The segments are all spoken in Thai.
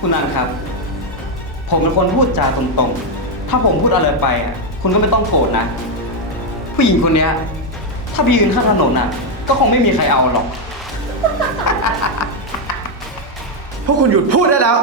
คุณนันครับ ผมเป็นคนพูดจาตรงๆ ถ้าผมพูดอะไรไปอะคุณก็ไม่ต้องโกรธนะ ผู้หญิงคนเนี้ย ถ้าไปยืนข้างถนนอะ ก็คงไม่มีใครเอาหรอก พวกคุณหยุดพูดได้แล้ว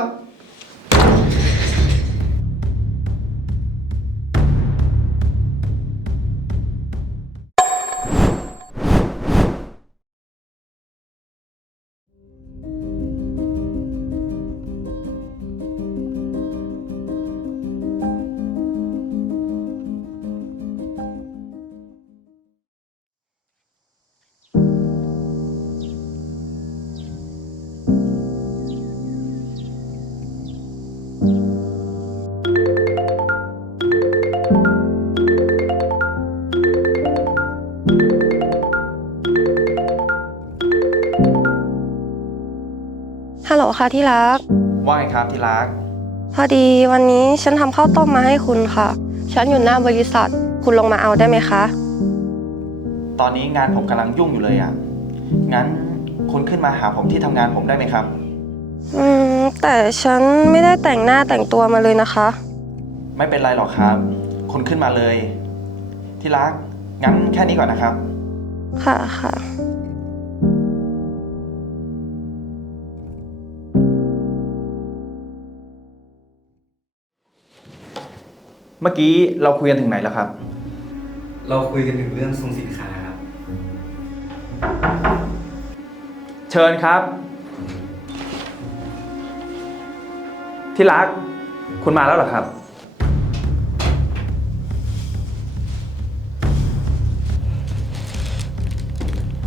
ค่ะที่รัก ว่าไงครับที่รัก พอดีวันนี้ฉันทำข้าวต้มมาให้คุณค่ะ ฉันอยู่หน้าบริษัท คุณลงมาเอาได้ไหมคะ ตอนนี้งานผมกำลังยุ่งอยู่เลยอะ งั้นคุณขึ้นมาหาผมที่ทำงานผมได้ไหมครับ อืม แต่ฉันไม่ได้แต่งหน้าแต่งตัวมาเลยนะคะ ไม่เป็นไรหรอกครับ คุณขึ้นมาเลย ที่รัก งั้นแค่นี้ก่อนนะครับ ค่ะค่ะ เมื่อกี้เราคุยกันถึงไหนแล้วครับ เราคุยกันถึงเรื่องส่งสินค้าครับ เชิญครับ ที่รัก คุณมาแล้วเหรอครับ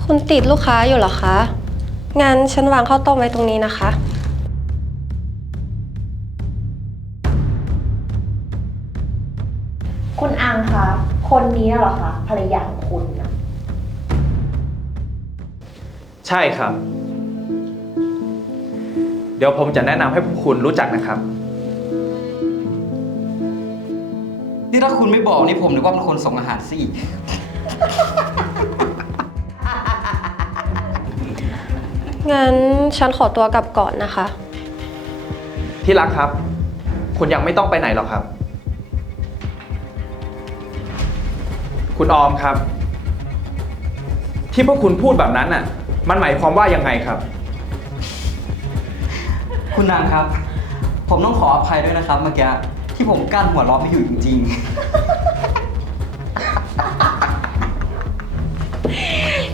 คุณติดลูกค้าอยู่เหรอคะ งั้นฉันวางข้าวต้มไว้ตรงนี้นะคะ คุณอังคะคนนี้น่ะเหรอคะภรรยาของคุณนะใช่ครับ เดี๋ยวผมจะแนะนำให้พวกคุณรู้จักนะครับ นี่ถ้าคุณไม่บอกนี่ผมนึกว่าเป็นคนส่งอาหารสิงั้นฉันขอตัวกลับก่อนนะคะ ที่รักครับ คุณยังไม่ต้องไปไหนหรอกครับ คุณออมครับ ที่พวกคุณพูดแบบนั้นน่ะ มันหมายความว่ายังไงครับ คุณนันครับ ผมต้องขออภัยด้วยนะครับ เมื่อกี้ที่ผมกั้นหัวเราะไม่อยู่จริง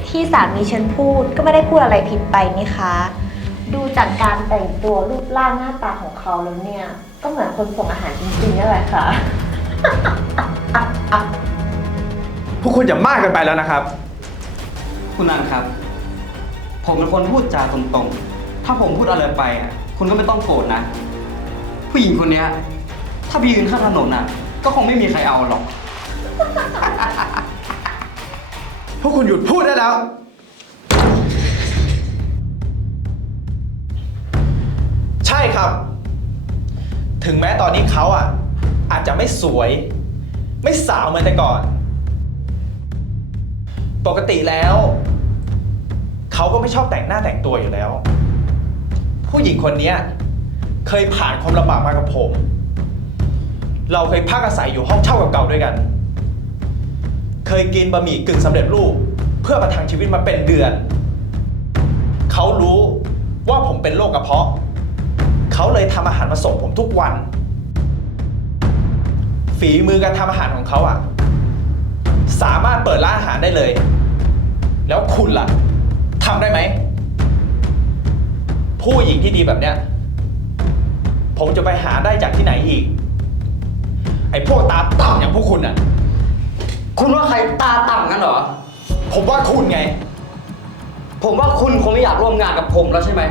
ที่สามีฉันพูดก็ไม่ได้พูดอะไรผิดไปนี่คะ ดูจากการแต่งตัวรูปร่างหน้าตาของเขาแล้วเนี่ย ก็เหมือนคนส่งอาหารจริงๆนั่นแหละค่ะ พวกคุณอย่ามากเกันไปแล้วนะครับๆคุณนันครับ ผมเป็นคนพูดจาตรงๆ ถ้าผมพูดอะไรไปอะคุณก็ไม่ต้องโกรธนะ ผู้หญิงคนเนี้ย ถ้าไปยืนข้างถนนอะ ก็คงไม่มีใครเอาหรอก พวกคุณหยุดพูดได้แล้ว ใช่ครับ ถึงแม้ตอนนี้เขาอะ อาจจะไม่สวย ไม่สาวเหมือนแต่ก่อน ปกติแล้ว เขาก็ไม่ชอบแต่งหน้าแต่งตัวอยู่แล้ว ผู้หญิงคนเนี้ยเคยผ่านความลำบากมากับผม เราเคยพักอาศัยอยู่ห้องเช่าเก่าๆด้วยกัน เคยกินบะหมี่กึ่งสำเร็จรูป เพื่อประทังชีวิตมาเป็นเดือน เขารู้ว่าผมเป็นโรคกระเพาะ เขาเลยทำอาหารมาส่งผมทุกวัน ฝีมือการทำอาหารของเขาอะ สามารถเปิดร้านอาหารได้เลย แล้วคุณล่ะทำได้ไหม ผู้หญิงที่ดีแบบเนี้ย ผมจะไปหาได้จากที่ไหนอีก ไอ้พวกตาต่ำอย่างพวกคุณอะ คุณว่าใครตาต่ำงั้นเหรอ ผมว่าคุณไง ผมว่าคุณคงไม่อยากร่วมงานกับผมแล้วใช่ไหม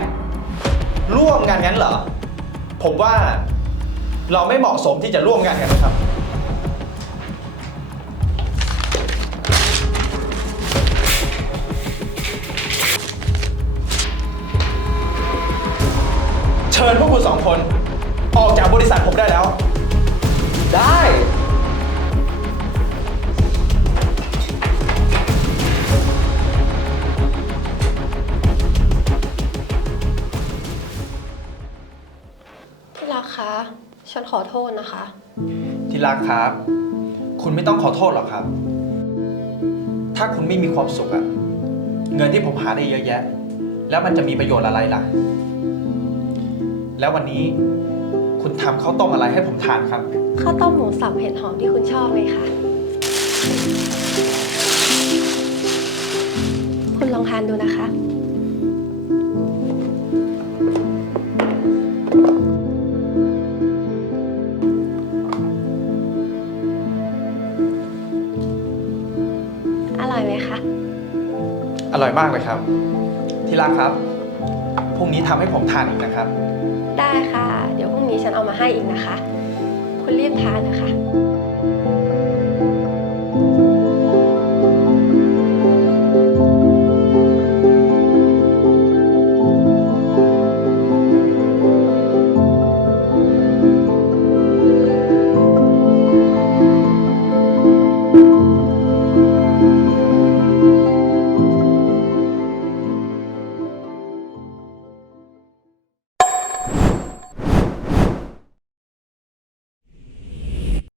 ร่วมงานงั้นเหรอ ผมว่าเราไม่เหมาะสมที่จะร่วมงานกันนะครับ ชิญพวกคุณสองคน ออกจากบริษัทผมได้แล้ว ได้รักคะ ฉันขอโทษนะคะ ที่รักครับ คุณไม่ต้องขอโทษหรอกครับ ถ้าคุณไม่มีความสุขอะเงินที่ผมหาได้เยอะแยะ แล้วมันจะมีประโยชน์อะไรล่ะ แล้ววันนี้คุณทำข้าวต้มอะไรให้ผมทานครับ ข้าวต้มหมูสับเห็ดหอมที่คุณชอบเลยค่ะ คุณลองทานดูนะคะ อร่อยไหมคะ อร่อยมากเลยครับ ที่รักครับ พรุ่งนี้ทำให้ผมทานอีกนะครับ ได้ค่ะ เดี๋ยวพรุ่งนี้ฉันเอามาให้อีกนะคะ คุณรีบทานนะคะ